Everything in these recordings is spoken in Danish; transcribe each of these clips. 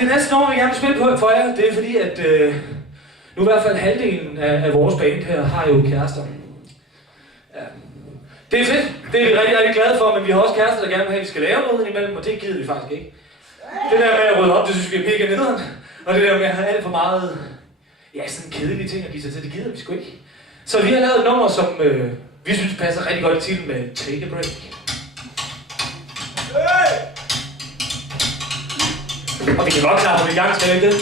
Det næste nummer, vi gerne vil spille på for jer, det er fordi, at nu i hvert fald halvdelen af vores band her har jo kærester. Ja. Det er fedt. Det er vi rigtig, rigtig glade for, men vi har også kærester, der gerne vil have, at vi skal lave noget imellem, og det gider vi faktisk ikke. Det der med at rydde op, det synes vi er mega nederen. Og det der med at have alt for meget, ja, sådan kedelige ting at give sig til, det gider vi sgu ikke. Så vi har lavet et nummer, som vi synes passer rigtig godt til med Take a Break. Og vi kan godt klare, at vi er i gang, skal vi ikke det?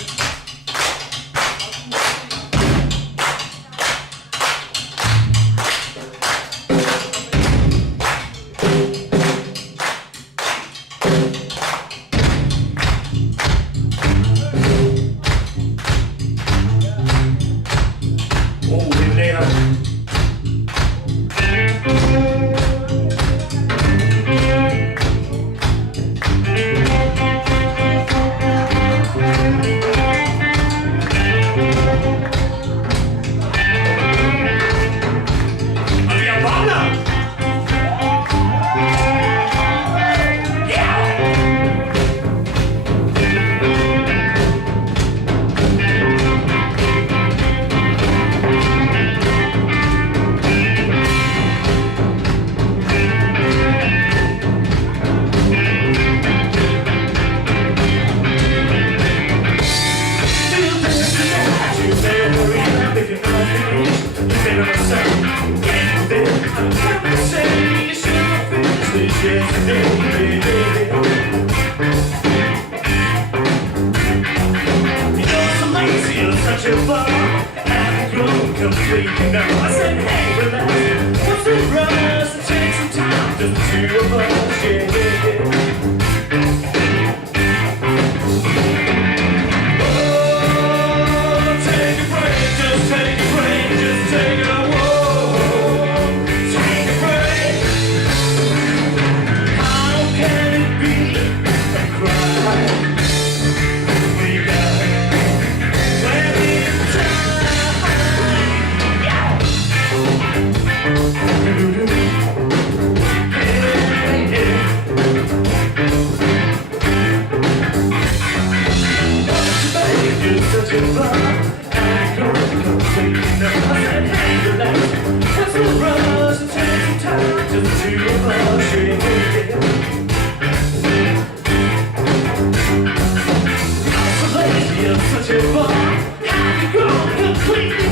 Det lærer. Completely now. I said, hey, relax. What's the rush? Let's take some time. Just the two of us, yeah. Oh, take a break, just take a break, just take a walk. Take a break. How can it be a crime? We got plenty of time. Such a fun, I can go completely.